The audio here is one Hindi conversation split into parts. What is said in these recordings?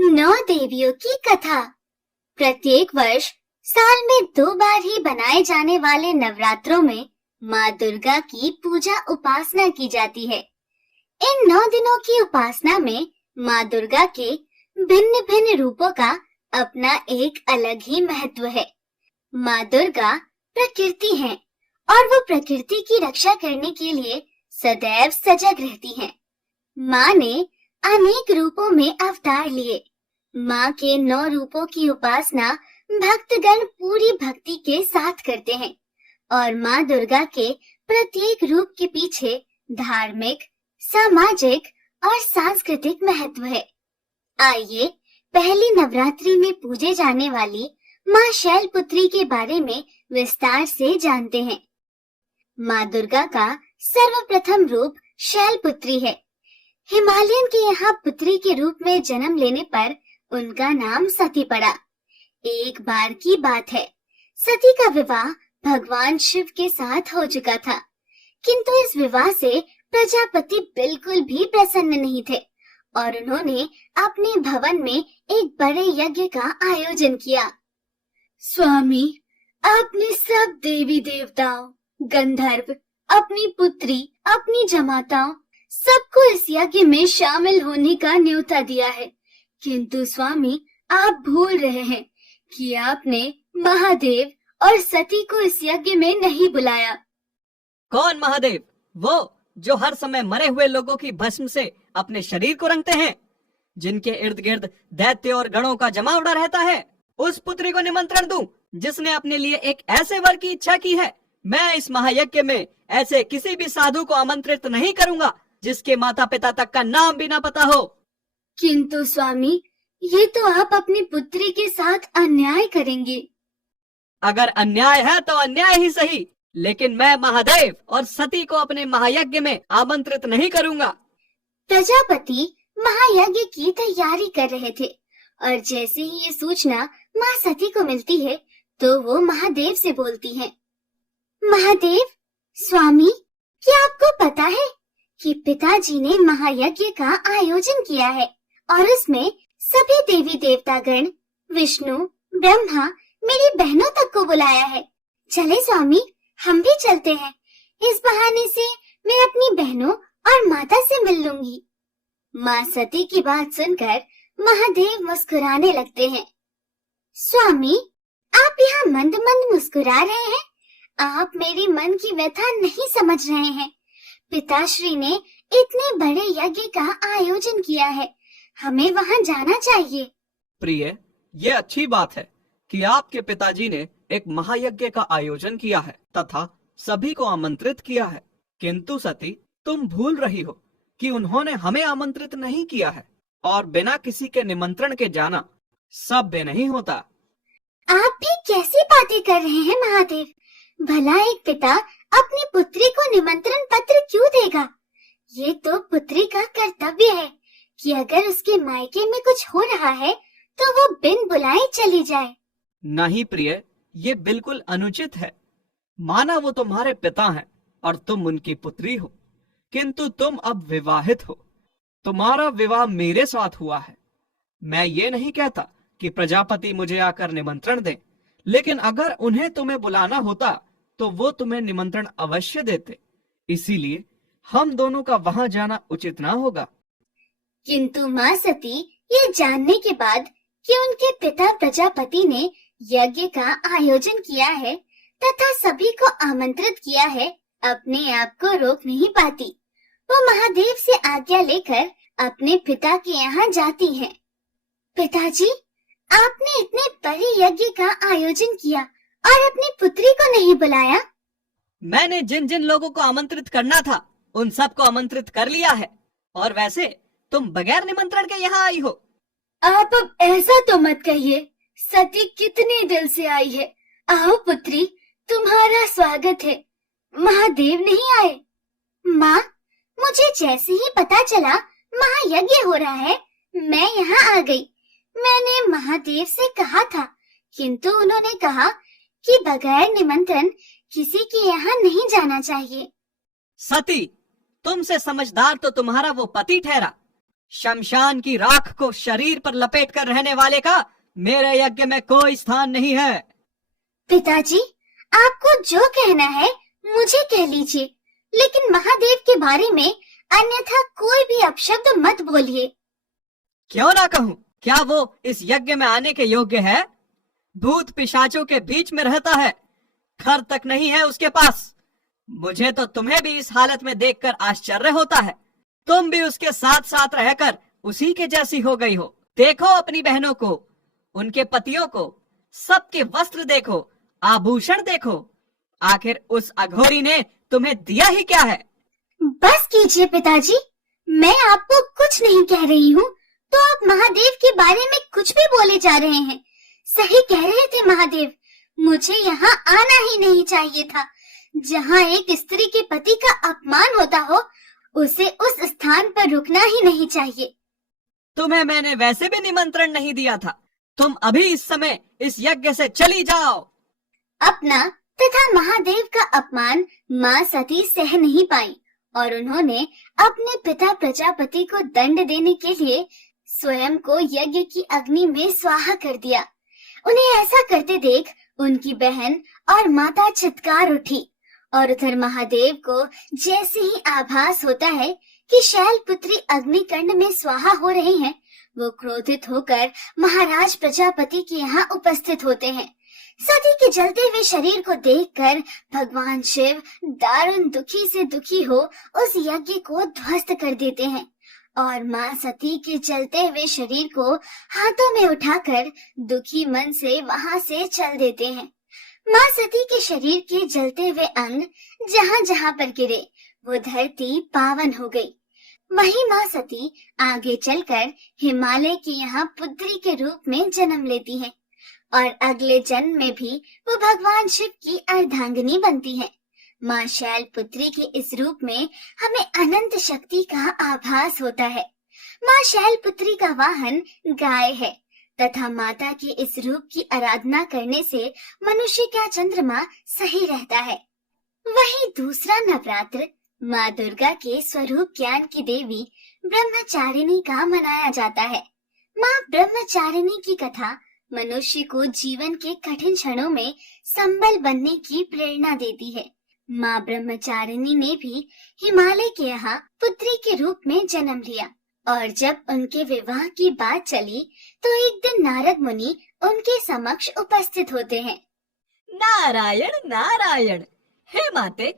नौ देवियों की कथा। प्रत्येक वर्ष साल में 2 बार ही बनाए जाने वाले नवरात्रों में माँ दुर्गा की पूजा उपासना की जाती है। इन 9 दिनों की उपासना में माँ दुर्गा के भिन्न भिन्न रूपों का अपना एक अलग ही महत्व है। माँ दुर्गा प्रकृति हैं और वो प्रकृति की रक्षा करने के लिए सदैव सजग रहती हैं। माँ ने अनेक रूपों में अवतार लिए। माँ के 9 रूपों की उपासना भक्तगण पूरी भक्ति के साथ करते हैं और माँ दुर्गा के प्रत्येक रूप के पीछे धार्मिक, सामाजिक और सांस्कृतिक महत्व है। आइए पहली नवरात्रि में पूजे जाने वाली माँ शैलपुत्री के बारे में विस्तार से जानते हैं। माँ दुर्गा का सर्वप्रथम रूप शैलपुत्री है। हिमालयन के यहाँ पुत्री के रूप में जन्म लेने पर उनका नाम सती पड़ा। एक बार की बात है, सती का विवाह भगवान शिव के साथ हो चुका था, किंतु इस विवाह से प्रजापति बिल्कुल भी प्रसन्न नहीं थे और उन्होंने अपने भवन में एक बड़े यज्ञ का आयोजन किया। स्वामी, आपने सब देवी देवताओं, गंधर्व, अपनी पुत्री, अपनी जमाताओं सबको इस यज्ञ में शामिल होने का न्योता दिया है, किंतु स्वामी आप भूल रहे हैं कि आपने महादेव और सती को इस यज्ञ में नहीं बुलाया। कौन महादेव? वो जो हर समय मरे हुए लोगों की भस्म से अपने शरीर को रंगते हैं, जिनके इर्द गिर्द दैत्य और गणों का जमावड़ा रहता है। उस पुत्री को निमंत्रण दूं जिसने अपने लिए एक ऐसे वर की इच्छा की है। मैं इस महायज्ञ में ऐसे किसी भी साधु को आमंत्रित नहीं करूंगा जिसके माता पिता तक का नाम भी ना पता हो। किंतु स्वामी, ये तो आप अपनी पुत्री के साथ अन्याय करेंगे। अगर अन्याय है तो अन्याय ही सही, लेकिन मैं महादेव और सती को अपने महायज्ञ में आमंत्रित नहीं करूंगा। प्रजापति महायज्ञ की तैयारी कर रहे थे और जैसे ही ये सूचना माँ सती को मिलती है तो वो महादेव से बोलती हैं। महादेव, स्वामी, क्या आपको पता है कि पिताजी ने महायज्ञ का आयोजन किया है और उसमें सभी देवी देवतागण, विष्णु, ब्रह्मा, मेरी बहनों तक को बुलाया है। चले स्वामी, हम भी चलते हैं। इस बहाने से मैं अपनी बहनों और माता से मिल लूंगी। माँ सती की बात सुनकर महादेव मुस्कुराने लगते हैं। स्वामी, आप यहाँ मंद मंद मुस्कुरा रहे हैं। आप मेरी मन की व्यथा नहीं समझ रहे हैं। पिताश्री ने इतने बड़े यज्ञ का आयोजन किया है, हमें वहाँ जाना चाहिए। प्रिय, ये अच्छी बात है कि आपके पिताजी ने एक महायज्ञ का आयोजन किया है तथा सभी को आमंत्रित किया है, किंतु सती, तुम भूल रही हो कि उन्होंने हमें आमंत्रित नहीं किया है और बिना किसी के निमंत्रण के जाना सभ्य नहीं होता। आप भी कैसी बातें कर रहे हैं महादेव? भला एक पिता अपनी पुत्री को निमंत्रण पत्र क्यों देगा? ये तो पुत्री का कर्तव्य है कि अगर उसके मायके में कुछ हो रहा है तो वो बिन बुलाए चली जाए। नहीं प्रिय, ये बिल्कुल अनुचित है। माना वो तुम्हारे पिता हैं और तुम उनकी पुत्री हो, किंतु तुम अब विवाहित हो। तुम्हारा विवाह मेरे साथ हुआ है। मैं ये नहीं कहता कि प्रजापति मुझे आकर निमंत्रण दें, लेकिन अगर उन्हें तुम्हें बुलाना होता तो वो तुम्हें निमंत्रण अवश्य देते। इसीलिए हम दोनों का वहां जाना उचित ना होगा। किंतु माँ सती ये जानने के बाद कि उनके पिता प्रजापति ने यज्ञ का आयोजन किया है तथा सभी को आमंत्रित किया है, अपने आप को रोक नहीं पाती। वो महादेव से आज्ञा लेकर अपने पिता के यहाँ जाती हैं। पिताजी, आपने इतने बड़े यज्ञ का आयोजन किया और अपनी पुत्री को नहीं बुलाया। मैंने जिन जिन लोगों को आमंत्रित करना था उन सबको आमंत्रित कर लिया है, और वैसे तुम बगैर निमंत्रण के यहाँ आई हो। आप अब ऐसा तो मत कहिए। सती कितने दिल से आई है। आओ पुत्री, तुम्हारा स्वागत है। महादेव नहीं आए? माँ, मुझे जैसे ही पता चला महायज्ञ हो रहा है, मैं यहाँ आ गई। मैंने महादेव से कहा था, किंतु उन्होंने कहा कि बगैर निमंत्रण किसी के यहाँ नहीं जाना चाहिए। सती, तुमसे समझदार तो तुम्हारा वो पति ठहरा शमशान की राख को शरीर पर लपेट कर रहने वाले का मेरे यज्ञ में कोई स्थान नहीं है। पिताजी, आपको जो कहना है मुझे कह लीजिए, लेकिन महादेव के बारे में अन्यथा कोई भी अपशब्द मत बोलिए। क्यों ना कहूँ? क्या वो इस यज्ञ में आने के योग्य है? भूत पिशाचों के बीच में रहता है, घर तक नहीं है उसके पास। मुझे तो तुम्हें भी इस हालत में देखकर आश्चर्य होता है। तुम भी उसके साथ साथ रहकर उसी के जैसी हो गई हो। देखो अपनी बहनों को, उनके पतियों को, सबके वस्त्र देखो, आभूषण देखो। आखिर उस अघोरी ने तुम्हें दिया ही क्या है? बस कीजिए पिताजी, मैं आपको कुछ नहीं कह रही हूँ, तो आप महादेव के बारे में कुछ भी बोले जा रहे हैं। सही कह रहे थे महादेव, मुझे यहाँ आना ही नहीं चाहिए था। जहाँ एक स्त्री के पति का अपमान होता हो, उसे उस स्थान पर रुकना ही नहीं चाहिए। तुम्हें मैंने वैसे भी निमंत्रण नहीं दिया था। तुम अभी इस समय इस यज्ञ से चली जाओ। अपना तथा महादेव का अपमान माँ सती सह नहीं पाई और उन्होंने अपने पिता प्रजापति को दंड देने के लिए स्वयं को यज्ञ की अग्नि में स्वाहा कर दिया। उन्हें ऐसा करते देख उनकी बहन और माता चित्कार उठी और उधर महादेव को जैसे ही आभास होता है कि शैलपुत्री अग्निकुंड में स्वाहा हो रही हैं, वो क्रोधित होकर महाराज प्रजापति के यहाँ उपस्थित होते हैं। सती के जलते हुए शरीर को देखकर भगवान शिव दारुण दुखी से दुखी हो उस यज्ञ को ध्वस्त कर देते हैं और माँ सती के जलते हुए शरीर को हाथों में उठाकर दुखी मन से वहां से चल देते हैं। माँ सती के शरीर के जलते हुए अंग जहाँ जहाँ पर गिरे वो धरती पावन हो गई। वही माँ सती आगे चलकर हिमालय के यहाँ पुत्री के रूप में जन्म लेती हैं और अगले जन्म में भी वो भगवान शिव की अर्धांगिनी बनती है। माँ शैलपुत्री के इस रूप में हमें अनंत शक्ति का आभास होता है। माँ शैलपुत्री का वाहन गाय है तथा माता के इस रूप की आराधना करने से मनुष्य का चंद्रमा सही रहता है। वही दूसरा नवरात्र माँ दुर्गा के स्वरूप ज्ञान की देवी ब्रह्मचारिणी का मनाया जाता है। माँ ब्रह्मचारिणी की कथा मनुष्य को जीवन के कठिन क्षणों में संबल बनने की प्रेरणा देती है। माँ ब्रह्मचारिणी ने भी हिमालय के यहाँ पुत्री के रूप में जन्म लिया और जब उनके विवाह की बात चली तो एक दिन नारद मुनि उनके समक्ष उपस्थित होते हैं। नारायण नारायण। हे माते,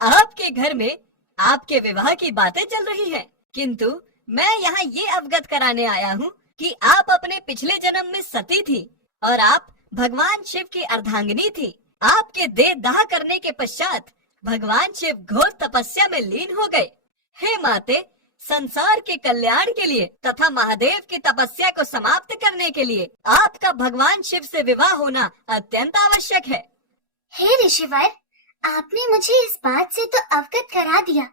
आपके घर में आपके विवाह की बातें चल रही हैं, किंतु मैं यहाँ ये अवगत कराने आया हूँ कि आप अपने पिछले जन्म में सती थी और आप भगवान शिव की अर्धांगिनी थी। आपके देह दाह करने के पश्चात भगवान शिव घोर तपस्या में लीन हो गए। हे माते, संसार के कल्याण के लिए तथा महादेव की तपस्या को समाप्त करने के लिए आपका भगवान शिव से विवाह होना अत्यंत आवश्यक है। हे ऋषिवर, आपने मुझे इस बात से तो अवगत करा दिया,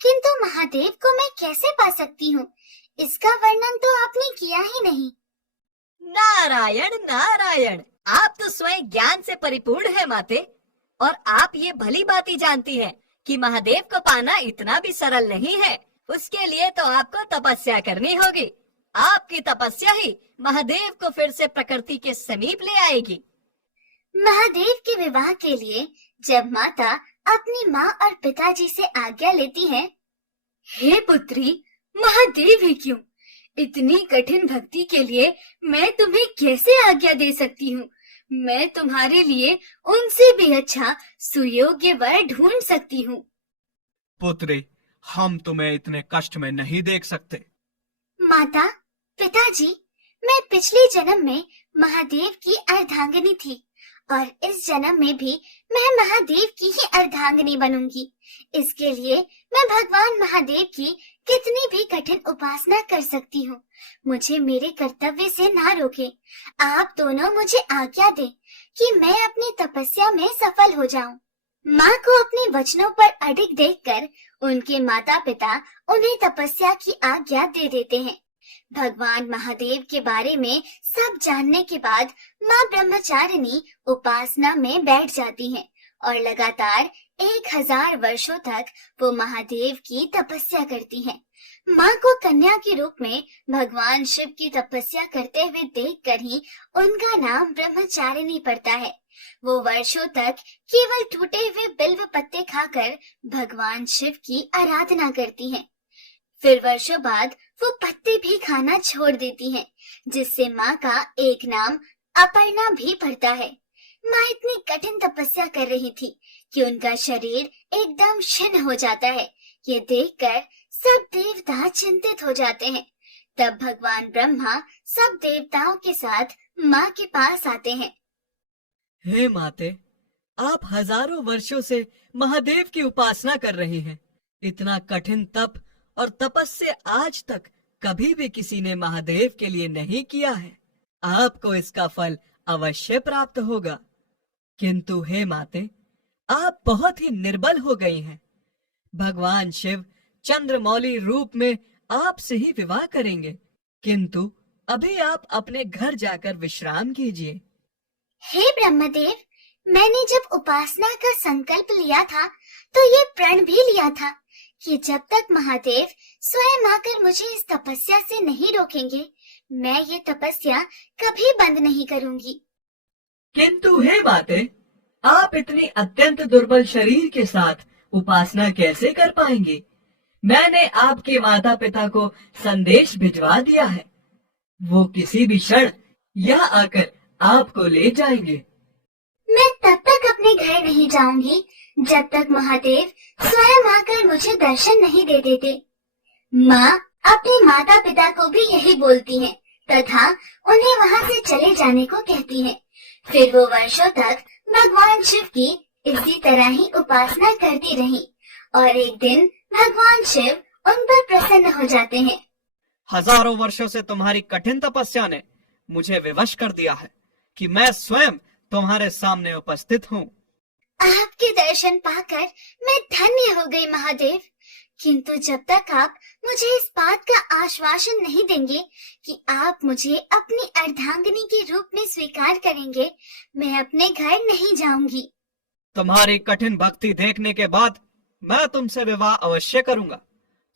किंतु महादेव को मैं कैसे पा सकती हूँ, इसका वर्णन तो आपने किया ही नहीं। नारायण नारायण। आप तो स्वयं ज्ञान से परिपूर्ण है माते, और आप ये भली बात जानती हैं कि महादेव को पाना इतना भी सरल नहीं है। उसके लिए तो आपको तपस्या करनी होगी। आपकी तपस्या ही महादेव को फिर से प्रकृति के समीप ले आएगी। महादेव के विवाह के लिए जब माता अपनी माँ और पिताजी से आज्ञा लेती है, हे पुत्री, महादेव ही क्यों, इतनी कठिन भक्ति के लिए मैं तुम्हें कैसे आज्ञा दे सकती हूँ। मैं तुम्हारे लिए उनसे भी अच्छा सुयोग्य वर ढूंढ सकती हूँ। पुत्री, हम तुम्हें इतने कष्ट में नहीं देख सकते। माता, पिताजी, मैं पिछले जन्म में महादेव की अर्धांगिनी थी और इस जन्म में भी मैं महादेव की ही अर्धांगिनी बनूंगी। इसके लिए मैं भगवान महादेव की कितनी भी कठिन उपासना कर सकती हूँ। मुझे मेरे कर्तव्य से ना रोके। आप दोनों मुझे आज्ञा दें कि मैं अपनी तपस्या में सफल हो जाऊं। माँ को अपने वचनों पर अडिग देखकर उनके माता पिता उन्हें तपस्या की आज्ञा दे देते हैं। भगवान महादेव के बारे में सब जानने के बाद माँ ब्रह्मचारिणी उपासना में बैठ जाती हैं और लगातार 1000 वर्षों तक वो महादेव की तपस्या करती हैं। माँ को कन्या के रूप में भगवान शिव की तपस्या करते हुए देखकर ही उनका नाम ब्रह्मचारिणी पड़ता है। वो वर्षों तक केवल टूटे हुए बिल्व पत्ते खाकर भगवान शिव की आराधना करती हैं। फिर वर्षों बाद वो पत्ते भी खाना छोड़ देती हैं, जिससे माँ का एक नाम अपर्णा भी पड़ता है। माँ इतनी कठिन तपस्या कर रही थी कि उनका शरीर एकदम क्षीण हो जाता है। ये देखकर सब देवता चिंतित हो जाते हैं। तब भगवान ब्रह्मा सब देवताओं के साथ माँ के पास आते हैं। हे माते, आप हजारों वर्षों से महादेव की उपासना कर रही हैं। इतना कठिन तप और तपस्या आज तक कभी भी किसी ने महादेव के लिए नहीं किया है। आपको इसका फल अवश्य प्राप्त होगा। किंतु हे माते, आप बहुत ही निर्बल हो गई हैं। भगवान शिव चंद्रमौली रूप में आपसे ही विवाह करेंगे, किंतु अभी आप अपने घर जाकर विश्राम कीजिए। हे ब्रह्मदेव, मैंने जब उपासना का संकल्प लिया था तो ये प्रण भी लिया था कि जब तक महादेव स्वयं आकर मुझे इस तपस्या से नहीं रोकेंगे, मैं ये तपस्या कभी बंद नहीं करूंगी। किंतु हे माते, आप इतनी अत्यंत दुर्बल शरीर के साथ उपासना कैसे कर पाएंगी? मैंने आपके माता पिता को संदेश भिजवा दिया है। वो किसी भी क्षण यहाँ आकर आपको ले जाएंगे। मैं तब तक अपने घर नहीं जाऊंगी जब तक महादेव स्वयं आकर मुझे दर्शन नहीं दे देते। माँ अपने माता पिता को भी यही बोलती हैं तथा उन्हें वहाँ से चले जाने को कहती हैं। फिर वो वर्षों तक भगवान शिव की इसी तरह ही उपासना करती रही और एक दिन भगवान शिव उन पर प्रसन्न हो जाते हैं। हजारों वर्षों से तुम्हारी कठिन तपस्या ने मुझे विवश कर दिया है कि मैं स्वयं तुम्हारे सामने उपस्थित हूँ। आपके दर्शन पाकर मैं धन्य हो गई महादेव। किंतु जब तक आप मुझे इस बात का आश्वासन नहीं देंगे कि आप मुझे अपनी अर्धांगिनी के रूप में स्वीकार करेंगे, मैं अपने घर नहीं जाऊंगी। तुम्हारी कठिन भक्ति देखने के बाद मैं तुमसे विवाह अवश्य करूंगा।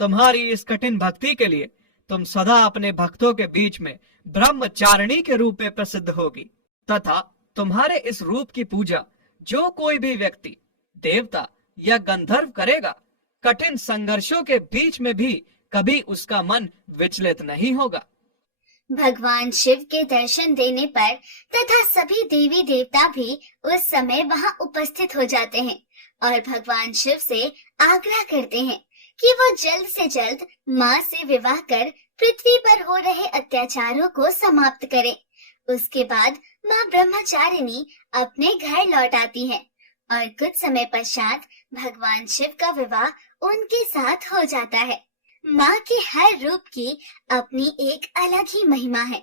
तुम्हारी इस कठिन भक्ति के लिए तुम सदा अपने भक्तों के बीच में ब्रह्मचारिणी के रूप में प्रसिद्ध होगी तथा तुम्हारे इस रूप की पूजा जो कोई भी व्यक्ति, देवता या गंधर्व करेगा, कठिन संघर्षों के बीच में भी कभी उसका मन विचलित नहीं होगा। भगवान शिव के दर्शन देने पर तथा सभी देवी देवता भी उस समय वहां उपस्थित हो जाते हैं और भगवान शिव से आग्रह करते हैं कि वो जल्द से जल्द माँ से विवाह कर पृथ्वी पर हो रहे अत्याचारों को समाप्त करें। उसके बाद माँ ब्रह्मचारिणी अपने घर लौट आती है और कुछ समय पश्चात भगवान शिव का विवाह उनके साथ हो जाता है। माँ के हर रूप की अपनी एक अलग ही महिमा है।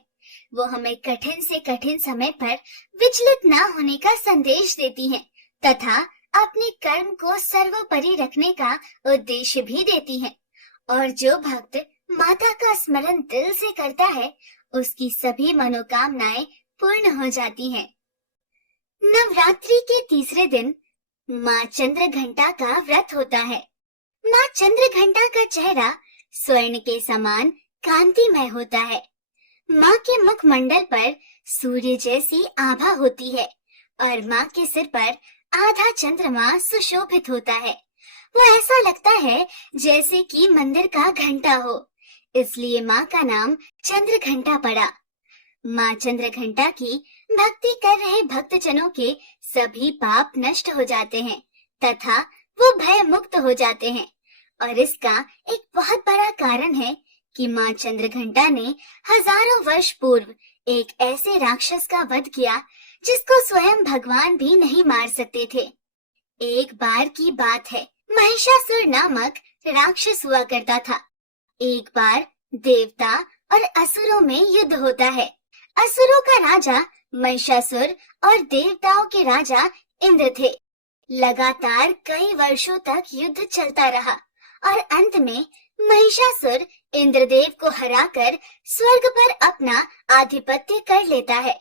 वो हमें कठिन से कठिन समय पर विचलित न होने का संदेश देती हैं तथा अपने कर्म को सर्वोपरि रखने का उद्देश्य भी देती हैं। और जो भक्त माता का स्मरण दिल से करता है, उसकी सभी मनोकामनाएं पूर्ण हो जाती हैं। नवरात्रि के तीसरे दिन माँ चंद्रघंटा का व्रत होता है। माँ चंद्रघंटा का चेहरा स्वर्ण के समान कांतिमय होता है। माँ के मुखमंडल पर सूर्य जैसी आभा होती है और माँ के सिर पर आधा चंद्रमा सुशोभित होता है। वो ऐसा लगता है जैसे कि मंदिर का घंटा हो, इसलिए माँ का नाम चंद्रघंटा पड़ा। माँ चंद्रघंटा की भक्ति कर रहे भक्तजनों के सभी पाप नष्ट हो जाते हैं तथा वो भय मुक्त हो जाते हैं। और इसका एक बहुत बड़ा कारण है कि माँ चंद्रघंटा ने हजारों वर्ष पूर्व एक ऐसे राक्षस का वध किया जिसको स्वयं भगवान भी नहीं मार सकते थे। एक बार की बात है, महिषासुर नामक राक्षस हुआ करता था। एक बार देवता और असुरों में युद्ध होता है। असुरों का राजा महिषासुर और देवताओं के राजा इंद्र थे। लगातार कई वर्षों तक युद्ध चलता रहा और अंत में महिषासुर इंद्रदेव को हराकर स्वर्ग पर अपना आधिपत्य कर लेता है।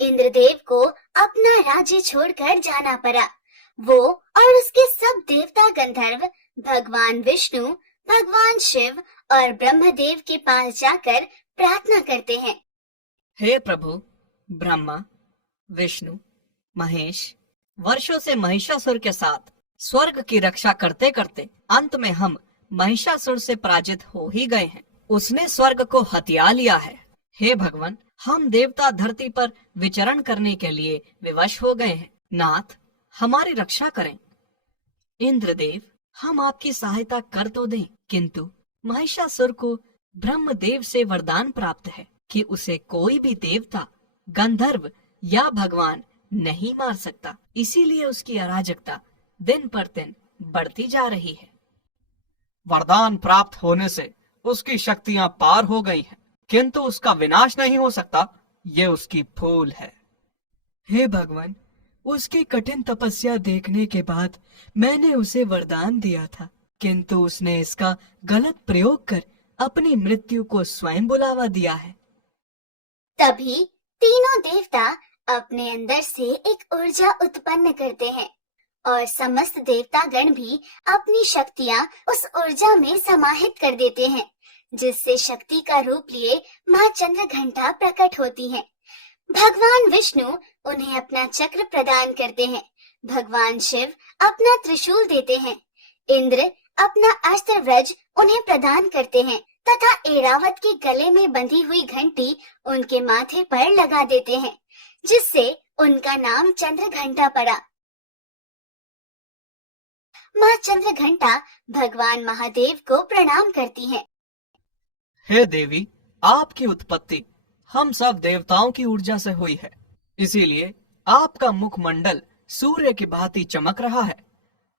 इंद्रदेव को अपना राज्य छोड़कर जाना पड़ा। वो और उसके सब देवता गंधर्व भगवान विष्णु, भगवान शिव और ब्रह्मदेव के पास जाकर प्रार्थना करते हैं। हे प्रभु, ब्रह्मा, विष्णु, महेश वर्षों से महिषासुर के साथ स्वर्ग की रक्षा करते करते अंत में हम महिषासुर से पराजित हो ही गए हैं। उसने स्वर्ग को हथिया लिया है। हे भगवान, हम देवता धरती पर विचरण करने के लिए विवश हो गए हैं। नाथ, हमारी रक्षा करें। इंद्रदेव, हम आपकी सहायता कर तो दें, किंतु महिषासुर को ब्रह्मदेव से वरदान प्राप्त है कि उसे कोई भी देवता, गंधर्व या भगवान नहीं मार सकता। इसीलिए उसकी अराजकता दिन पर दिन बढ़ती जा रही है। वरदान प्राप्त होने से उसकी शक्तियां पार हो गई हैं, किंतु उसका विनाश नहीं हो सकता। ये उसकी भूल है। हे भगवान, उसकी कठिन तपस्या देखने के बाद मैंने उसे वरदान दिया था, किंतु उसने इसका गलत प्रयोग कर अपनी मृत्यु को स्वयं बुलावा दिया है। तभी तीनों देवता अपने अंदर से एक ऊर्जा उत्पन्न करते हैं और समस्त देवतागण भी अपनी शक्तियां उस ऊर्जा में समाहित कर देते हैं, जिससे शक्ति का रूप लिए माँ चंद्रघंटा प्रकट होती हैं। भगवान विष्णु उन्हें अपना चक्र प्रदान करते हैं, भगवान शिव अपना त्रिशूल देते हैं, इंद्र अपना अस्त्र व्रज उन्हें प्रदान करते हैं तथा ऐरावत के गले में बंधी हुई घंटी उनके माथे पर लगा देते हैं, जिससे उनका नाम चंद्रघंटा पड़ा। माँ चंद्रघंटा भगवान महादेव को प्रणाम करती हैं। हे देवी, आपकी उत्पत्ति हम सब देवताओं की ऊर्जा से हुई है, इसीलिए आपका मुखमंडल सूर्य की भांति चमक रहा है।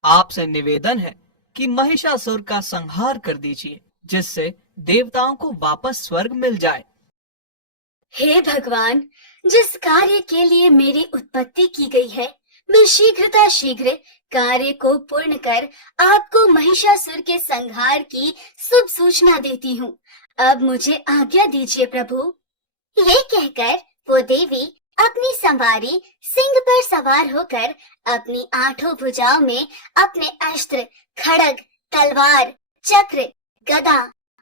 आपसे निवेदन है कि महिषासुर का संहार कर दीजिए, जिससे देवताओं को वापस स्वर्ग मिल जाए। हे भगवान, जिस कार्य के लिए मेरी उत्पत्ति की गई है, मैं शीघ्र कार्य को पूर्ण कर आपको महिषासुर के संहार की शुभ सूचना देती हूँ। अब मुझे आज्ञा दीजिए प्रभु। ये कहकर वो देवी अपनी सवारी सिंह पर सवार होकर अपनी 8 भुजाओं में अपने अस्त्र, खड्ग, तलवार, चक्र, गदा,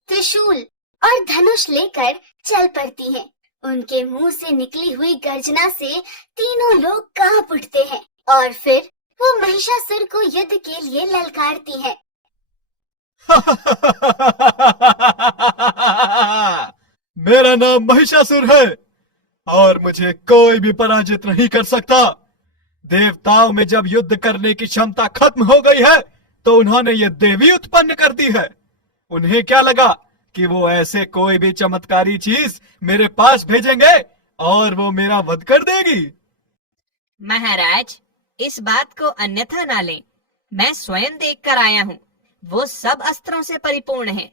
त्रिशूल और धनुष लेकर चल पड़ती हैं। उनके मुंह से निकली हुई गर्जना से तीनों लोग कांप उठते हैं और फिर वो महिषासुर को युद्ध के लिए ललकारती हैं। मेरा नाम महिषासुर है और मुझे कोई भी पराजित नहीं कर सकता। देवताओं में जब युद्ध करने की क्षमता खत्म हो गई है, तो उन्होंने ये देवी उत्पन्न कर दी है। उन्हें क्या लगा कि वो ऐसे कोई भी चमत्कारी चीज मेरे पास भेजेंगे और वो मेरा वध कर देगी। महाराज, इस बात को अन्यथा ना लें। मैं स्वयं देख कर आया हूँ। वो सब अस्त्रों से परिपूर्ण हैं।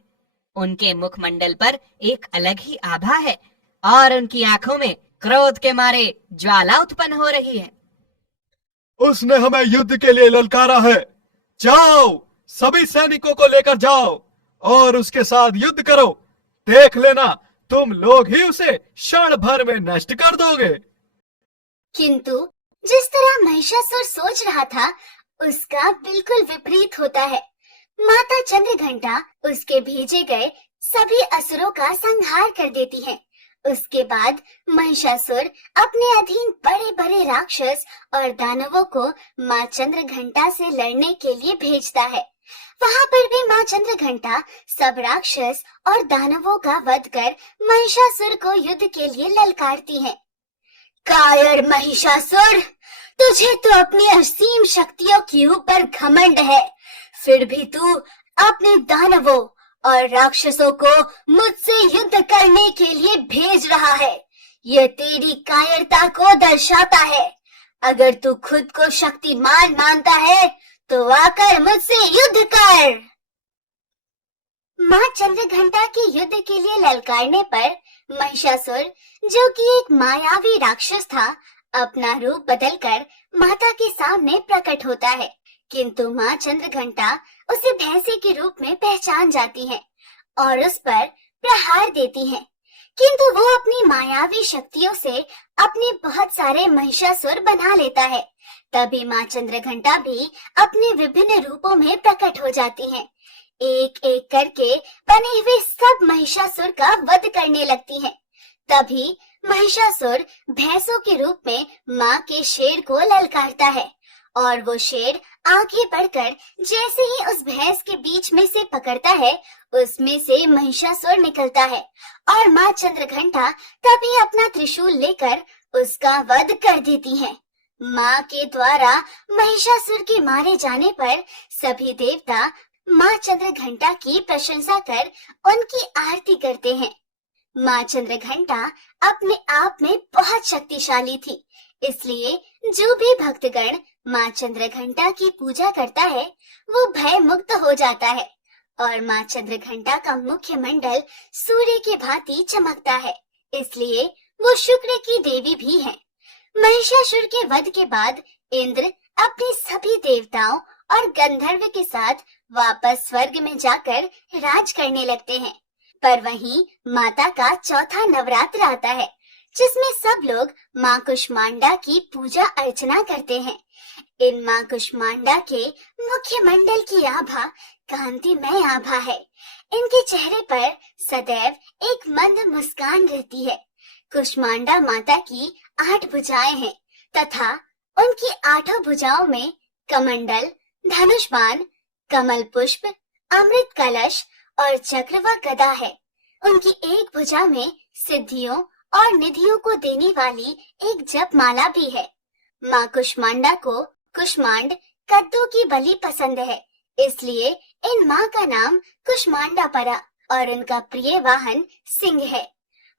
उनके मुखमंडल पर एक अलग ही आभा है और उनकी आंखों में क्रोध के मारे ज्वाला उत्पन्न हो रही है। उसने हमें युद्ध के लिए ललकारा है। जाओ, सभी सैनिकों को लेकर जाओ और उसके साथ युद्ध करो। देख लेना, तुम लोग ही उसे क्षण भर में नष्ट कर दोगे। किंतु जिस तरह महिषासुर सोच रहा था, उसका बिल्कुल विपरीत होता है। माता चंद्रघंटा उसके भेजे गए सभी असुरों का संहार कर देती है। उसके बाद महिषासुर अपने अधीन बड़े बड़े राक्षस और दानवों को माँ चंद्रघंटा से लड़ने के लिए भेजता है। वहाँ पर भी माँ चंद्रघंटा सब राक्षस और दानवों का वध कर महिषासुर को युद्ध के लिए ललकारती है। कायर महिषासुर, तुझे तो अपनी असीम शक्तियों के ऊपर घमंड है, फिर भी तू अपने दानवों और राक्षसों को मुझसे युद्ध करने के लिए भेज रहा है। यह तेरी कायरता को दर्शाता है। अगर तू खुद को शक्तिमान मानता है तो आकर मुझसे युद्ध कर। माँ चंद्रघंटा के युद्ध के लिए ललकारने पर महिषासुर, जो कि एक मायावी राक्षस था, अपना रूप बदलकर माता के सामने प्रकट होता है। किंतु माँ चंद्रघंटा उसे भैंसे के रूप में पहचान जाती है और उस पर प्रहार देती है। किंतु वो अपनी मायावी शक्तियों से अपने बहुत सारे महिषासुर बना लेता है। तभी माँ चंद्रघंटा भी अपने विभिन्न रूपों में प्रकट हो जाती हैं। एक एक करके बने हुए सब महिषासुर का वध करने लगती हैं। तभी महिषासुर भैंसों के रूप में माँ के शेर को ललकारता है और वो शेर आगे बढ़कर जैसे ही उस भैंस के बीच में से पकड़ता है, उसमें से महिषासुर निकलता है और माँ चंद्रघंटा तभी अपना त्रिशूल लेकर उसका वध कर देती हैं। माँ के द्वारा महिषासुर के मारे जाने पर सभी देवता माँ चंद्रघंटा की प्रशंसा कर उनकी आरती करते हैं। माँ चंद्रघंटा अपने आप में बहुत शक्तिशाली थी, इसलिए जो भी भक्तगण माँ चंद्रघंटा की पूजा करता है वो भय मुक्त हो जाता है और माँ चंद्रघंटा का मुख्य मंडल सूर्य की भांति चमकता है, इसलिए वो शुक्र की देवी भी है। महिषासुर के वध के बाद इंद्र अपने सभी देवताओं और गंधर्व के साथ वापस स्वर्ग में जाकर राज करने लगते हैं। पर वहीं माता का चौथा नवरात्र आता है, जिसमें सब लोग माँ कुष्मांडा की पूजा अर्चना करते हैं। इन माँ कुष्मांडा के मुख्य मंडल की आभा कांतिमय आभा है। इनके चेहरे पर सदैव एक मंद मुस्कान रहती है। कुष्मांडा माता की 8 भुजाएं हैं तथा उनकी 8 भुजाओं में कमंडल, धनुष बाण, कमल पुष्प, अमृत कलश और चक्र व गदा है। उनकी एक भुजा में सिद्धियों और निधियों को देने वाली एक जप माला भी है। माँ कुष्मांडा को कुष्मांड कद्दू की बलि पसंद है, इसलिए इन माँ का नाम कुष्मांडा पड़ा और इनका प्रिय वाहन सिंह है।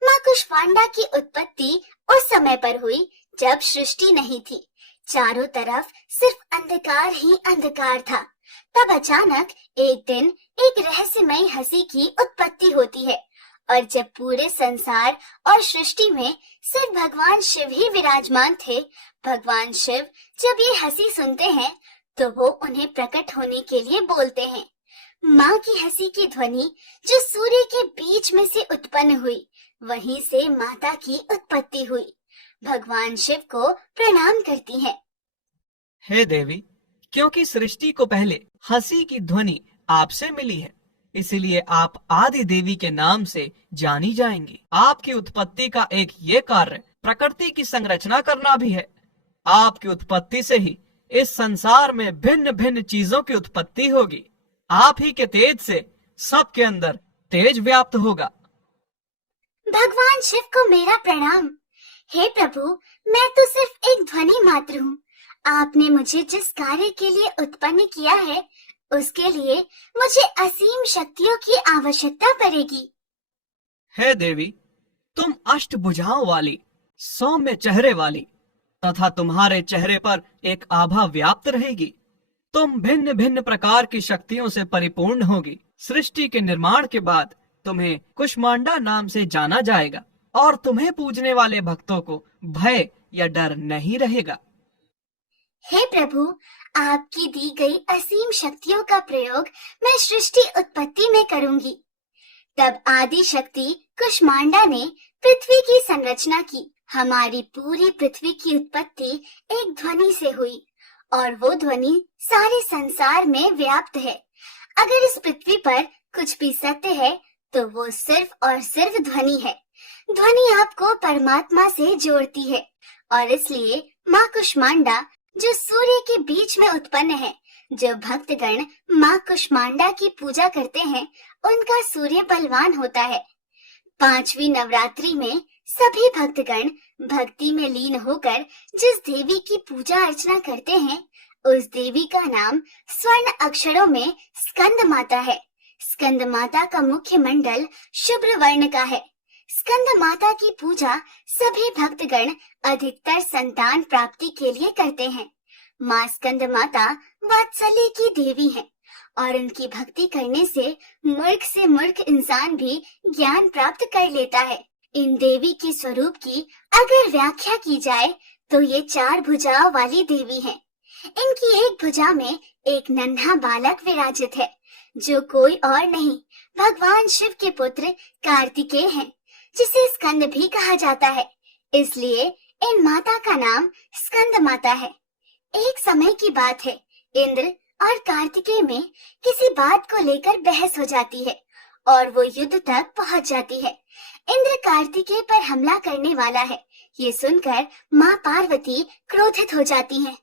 माँ कुष्मांडा की उत्पत्ति उस समय पर हुई जब सृष्टि नहीं थी, चारों तरफ सिर्फ अंधकार ही अंधकार था। तब अचानक एक दिन एक रहस्यमयी हंसी की उत्पत्ति होती है और जब पूरे संसार और सृष्टि में सिर्फ भगवान शिव ही विराजमान थे, भगवान शिव जब ये हंसी सुनते हैं तो वो उन्हें प्रकट होने के लिए बोलते हैं। माँ की हंसी की ध्वनि जो सूर्य के बीच में से उत्पन्न हुई, वहीं से माता की उत्पत्ति हुई। भगवान शिव को प्रणाम करती हैं। हे देवी, क्योंकि सृष्टि को पहले हंसी की ध्वनि आपसे मिली है, इसलिए आप आदि देवी के नाम से जानी जाएंगी। आपकी उत्पत्ति का एक ये कार्य प्रकृति की संरचना करना भी है। आपकी उत्पत्ति से ही इस संसार में भिन्न भिन्न चीजों की उत्पत्ति होगी। आप ही के तेज से सबके अंदर तेज व्याप्त होगा। भगवान शिव को मेरा प्रणाम। हे प्रभु, मैं तो सिर्फ एक ध्वनि मात्र हूँ। आपने मुझे जिस कार्य के लिए उत्पन्न किया है, उसके लिए मुझे असीम शक्तियों की आवश्यकता पड़ेगी। हे देवी, तुम 8 भुजाओं वाली, सौम्य चेहरे वाली तथा तुम्हारे चेहरे पर एक आभा व्याप्त रहेगी। तुम भिन्न भिन्न प्रकार की शक्तियों से परिपूर्ण होगी। सृष्टि के निर्माण के बाद तुम्हें कुष्मांडा नाम से जाना जाएगा और तुम्हें पूजने वाले भक्तों को भय या डर नहीं रहेगा। हे प्रभु, आपकी दी गई असीम शक्तियों का प्रयोग मैं सृष्टि उत्पत्ति में करूंगी। तब आदि शक्ति कुष्मांडा ने पृथ्वी की संरचना की। हमारी पूरी पृथ्वी की उत्पत्ति एक ध्वनि से हुई और वो ध्वनि सारे संसार में व्याप्त है। अगर इस पृथ्वी पर कुछ भी सत्य है तो वो सिर्फ और सिर्फ ध्वनि है। ध्वनि आपको परमात्मा से जोड़ती है और इसलिए माँ कुष्मांडा जो सूर्य के बीच में उत्पन्न है, जो भक्तगण माँ कुष्मांडा की पूजा करते हैं, उनका सूर्य बलवान होता है। 5वीं नवरात्रि में सभी भक्तगण भक्ति में लीन होकर जिस देवी की पूजा अर्चना करते हैं, उस देवी का नाम स्वर्ण अक्षरों में स्कंद माता है। स्कंद माता का मुख्य मंडल शुभ्र वर्ण का है। स्कंद माता की पूजा सभी भक्तगण अधिकतर संतान प्राप्ति के लिए करते हैं। माँ स्कंद माता वात्सल्य की देवी है और उनकी भक्ति करने से मूर्ख इंसान भी ज्ञान प्राप्त कर लेता है। इन देवी के स्वरूप की अगर व्याख्या की जाए तो ये 4 भुजाओं वाली देवी हैं। इनकी एक भुजा में एक नन्हा बालक विराजित है, जो कोई और नहीं भगवान शिव के पुत्र कार्तिकेय हैं। जिसे स्कंद भी कहा जाता है, इसलिए इन माता का नाम स्कंद माता है। एक समय की बात है, इंद्र और कार्तिकेय में किसी बात को लेकर बहस हो जाती है और वो युद्ध तक पहुंच जाती है। इंद्र कार्तिकेय पर हमला करने वाला है, ये सुनकर माँ पार्वती क्रोधित हो जाती हैं।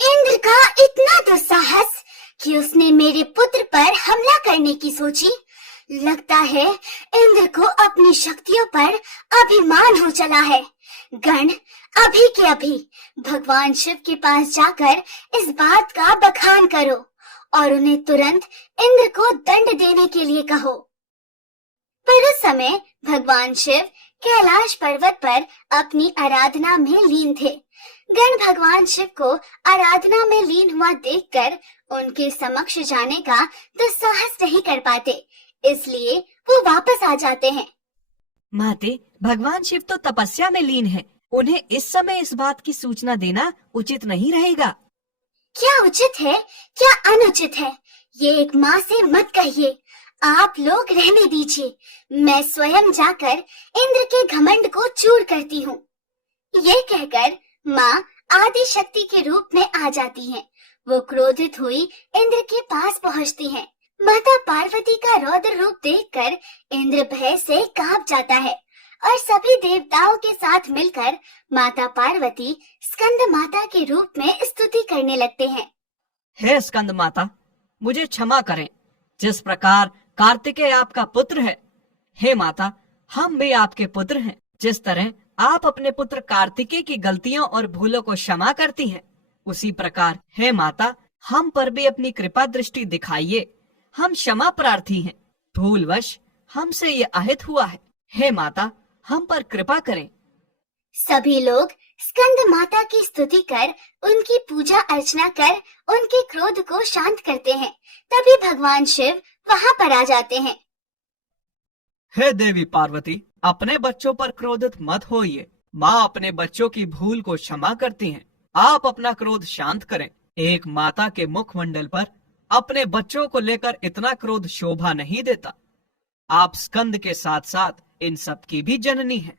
इंद्र का इतना दुस्साहस कि उसने मेरे पुत्र पर हमला करने की सोची। लगता है इंद्र को अपनी शक्तियों पर अभिमान हो चला है। गण, अभी के अभी भगवान शिव के पास जाकर इस बात का बखान करो और उन्हें तुरंत इंद्र को दंड देने के लिए कहो। पर उस समय भगवान शिव कैलाश पर्वत पर अपनी आराधना में लीन थे। गण भगवान शिव को आराधना में लीन हुआ देखकर उनके समक्ष जाने का दुस्साहस नहीं कर पाते, इसलिए वो वापस आ जाते हैं। माते, भगवान शिव तो तपस्या में लीन है, उन्हें इस समय इस बात की सूचना देना उचित नहीं रहेगा। क्या उचित है, क्या अनुचित है, ये एक माँ से मत कहिए। आप लोग रहने दीजिए, मैं स्वयं जाकर इंद्र के घमंड को चूर करती हूँ। ये कहकर माँ आदि शक्ति के रूप में आ जाती हैं। वो क्रोधित हुई इंद्र के पास पहुँचती हैं। माता पार्वती का रौद्र रूप देखकर इंद्र भय से कांप जाता है और सभी देवताओं के साथ मिलकर माता पार्वती स्कंद माता के रूप में स्तुति करने लगते हैं। हे स्कंद माता, मुझे क्षमा करें। जिस प्रकार कार्तिकेय आपका पुत्र है, हे माता, हम भी आपके पुत्र हैं। जिस तरह आप अपने पुत्र कार्तिकेय की गलतियों और भूलों को क्षमा करती हैं, उसी प्रकार हे माता, हम पर भी अपनी कृपा दृष्टि दिखाइए। हम क्षमा प्रार्थी हैं, भूलवश हमसे ये अहित हुआ है। हे माता, हम पर कृपा करें। सभी लोग स्कंद माता की स्तुति कर, उनकी पूजा अर्चना कर, उनके क्रोध को शांत करते हैं। तभी भगवान शिव वहाँ पर आ जाते हैं। हे देवी पार्वती, अपने बच्चों पर क्रोधित मत होइए। माँ अपने बच्चों की भूल को क्षमा करती हैं। आप अपना क्रोध शांत करें। एक माता के मुखमंडल पर अपने बच्चों को लेकर इतना क्रोध शोभा नहीं देता। आप स्कंद के साथ साथ इन सब की भी जननी हैं।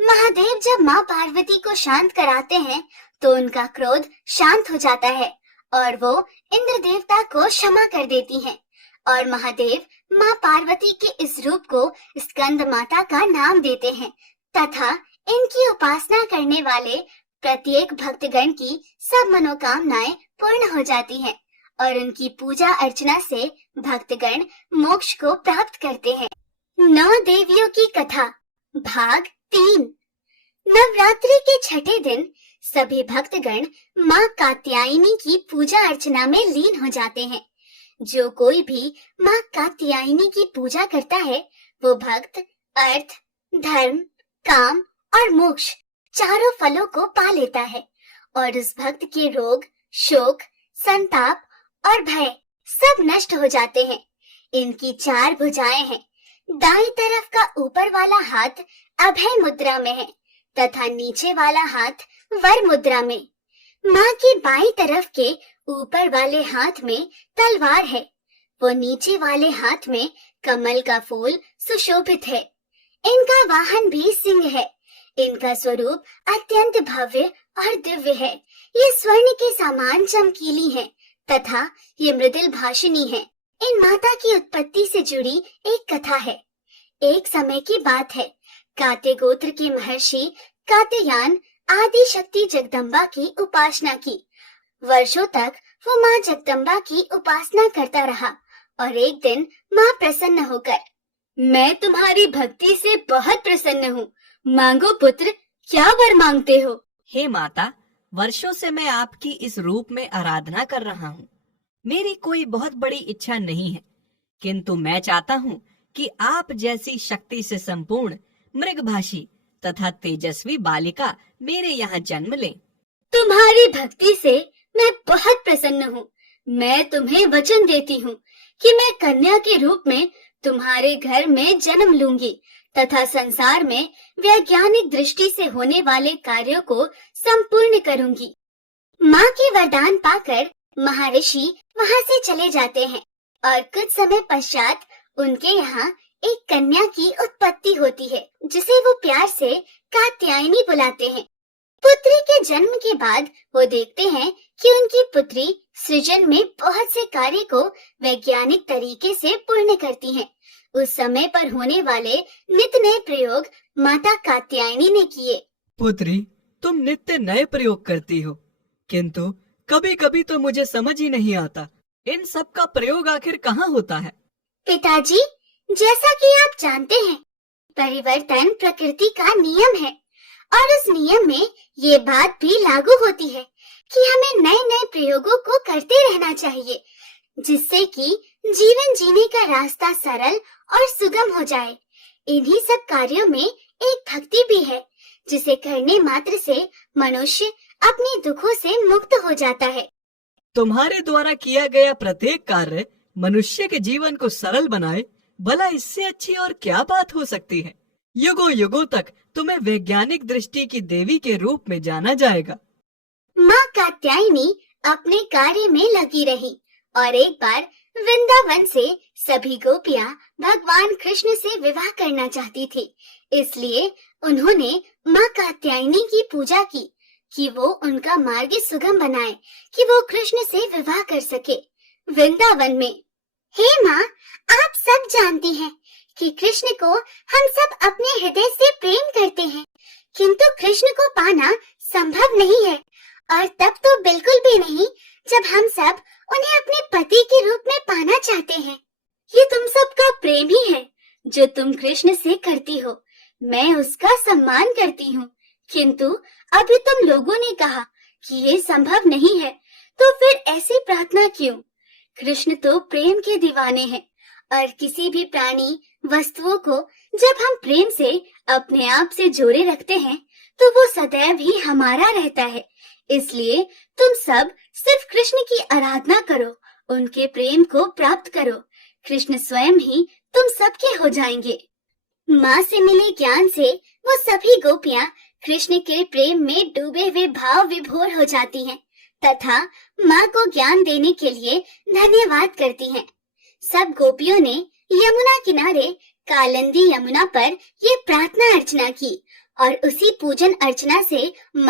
महादेव जब माँ पार्वती को शांत कराते हैं तो उनका क्रोध शांत हो जाता है और वो इंद्र देवता को क्षमा कर देती हैं और महादेव माँ पार्वती के इस रूप को स्कंद माता का नाम देते हैं तथा इनकी उपासना करने वाले प्रत्येक भक्तगण की सब मनोकामनाएं पूर्ण हो जाती हैं और उनकी पूजा अर्चना से भक्तगण मोक्ष को प्राप्त करते हैं। 9 देवियों की कथा भाग 3। नवरात्रि के छठे दिन सभी भक्तगण माँ कात्यायनी की पूजा अर्चना में लीन हो जाते हैं। जो कोई भी माँ कात्यायनी की पूजा करता है वो भक्त अर्थ, धर्म, काम और मोक्ष चारों फलों को पा लेता है और उस भक्त के रोग, शोक, संताप और भय सब नष्ट हो जाते हैं। इनकी 4 भुजाएं हैं। दाईं तरफ का ऊपर वाला हाथ अभय मुद्रा में है तथा नीचे वाला हाथ वर मुद्रा में। माँ के बाईं तरफ के ऊपर वाले हाथ में तलवार है, वो नीचे वाले हाथ में कमल का फूल सुशोभित है। इनका वाहन भी सिंह है। इनका स्वरूप अत्यंत भव्य और दिव्य है। ये स्वर्ण के समान चमकीली है तथा ये मृदुल भाषिणी है। इन माता की उत्पत्ति से जुड़ी एक कथा है। एक समय की बात है, कात्य गोत्र के महर्षि कात्यायन आदि शक्ति जगदम्बा की उपासना की। वर्षों तक वो माँ जगदम्बा की उपासना करता रहा और एक दिन माँ प्रसन्न होकर, मैं तुम्हारी भक्ति से बहुत प्रसन्न हूँ, मांगो पुत्र, क्या वर मांगते हो? हे माता, वर्षों से मैं आपकी इस रूप में आराधना कर रहा हूँ। मेरी कोई बहुत बड़ी इच्छा नहीं है, किंतु मैं चाहता हूँ कि आप जैसी शक्ति से संपूर्ण मृगभाषी तथा तेजस्वी बालिका मेरे यहाँ जन्म ले। तुम्हारी भक्ति से मैं बहुत प्रसन्न हूँ। मैं तुम्हें वचन देती हूँ कि मैं कन्या के रूप में तुम्हारे घर में जन्म लूंगी तथा संसार में वैज्ञानिक दृष्टि से होने वाले कार्यों को संपूर्ण करूंगी। माँ के वरदान पाकर महर्षि वहाँ से चले जाते हैं और कुछ समय पश्चात उनके यहाँ एक कन्या की उत्पत्ति होती है, जिसे वो प्यार से कात्यायनी बुलाते हैं। पुत्री के जन्म के बाद वो देखते हैं कि उनकी पुत्री सृजन में बहुत से कार्य को वैज्ञानिक तरीके से पूर्ण करती हैं। उस समय पर होने वाले नित नए प्रयोग माता कात्यायनी ने किए। पुत्री, तुम नित्य नए प्रयोग करती हो, किंतु कभी कभी तो मुझे समझ ही नहीं आता इन सब का प्रयोग आखिर कहाँ होता है। पिताजी, जैसा कि आप जानते हैं, परिवर्तन प्रकृति का नियम है और उस नियम में ये बात भी लागू होती है कि हमें नए नए प्रयोगों को करते रहना चाहिए, जिससे कि जीवन जीने का रास्ता सरल और सुगम हो जाए। इन्हीं सब कार्यों में एक भक्ति भी है, जिसे करने मात्र से मनुष्य अपने दुखों से मुक्त हो जाता है। तुम्हारे द्वारा किया गया प्रत्येक कार्य मनुष्य के जीवन को सरल बनाए, भला इससे अच्छी और क्या बात हो सकती है। युगों युगों तक तुम्हें वैज्ञानिक दृष्टि की देवी के रूप में जाना जाएगा। माँ कात्यायनी अपने कार्य में लगी रही और एक बार वृंदावन से सभी गोपियाँ भगवान कृष्ण से विवाह करना चाहती थी। इसलिए उन्होंने माँ कात्यायनी की पूजा की कि वो उनका मार्ग सुगम बनाए, कि वो कृष्ण से विवाह कर सके। वृंदावन में, हे माँ, आप सब जानती हैं कि कृष्ण को हम सब अपने हृदय से प्रेम करते हैं, किंतु कृष्ण को पाना संभव नहीं है, और तब तो बिल्कुल भी नहीं जब हम सब उन्हें अपने पति के रूप में पाना चाहते हैं। ये तुम सबका प्रेम ही है जो तुम कृष्ण से करती हो। मैं उसका सम्मान करती हूँ, किंतु अभी तुम लोगों ने कहा कि ये संभव नहीं है, तो फिर ऐसी प्रार्थना क्यों? कृष्ण तो प्रेम के दीवाने हैं, और किसी भी प्राणी वस्तुओं को जब हम प्रेम से अपने आप से जोड़े रखते हैं, तो वो सदैव ही हमारा रहता है। इसलिए तुम सब सिर्फ कृष्ण की आराधना करो, उनके प्रेम को प्राप्त करो। कृष्ण स्वयं ही तुम सबके हो जाएंगे। माँ से मिले ज्ञान से वो सभी गोपियाँ कृष्ण के प्रेम में डूबे हुए भाव विभोर हो जाती हैं, तथा माँ को ज्ञान देने के लिए धन्यवाद करती हैं। सब गोपियों ने यमुना किनारे कालिंदी यमुना पर ये प्रार्थना अर्चना की, और उसी पूजन अर्चना से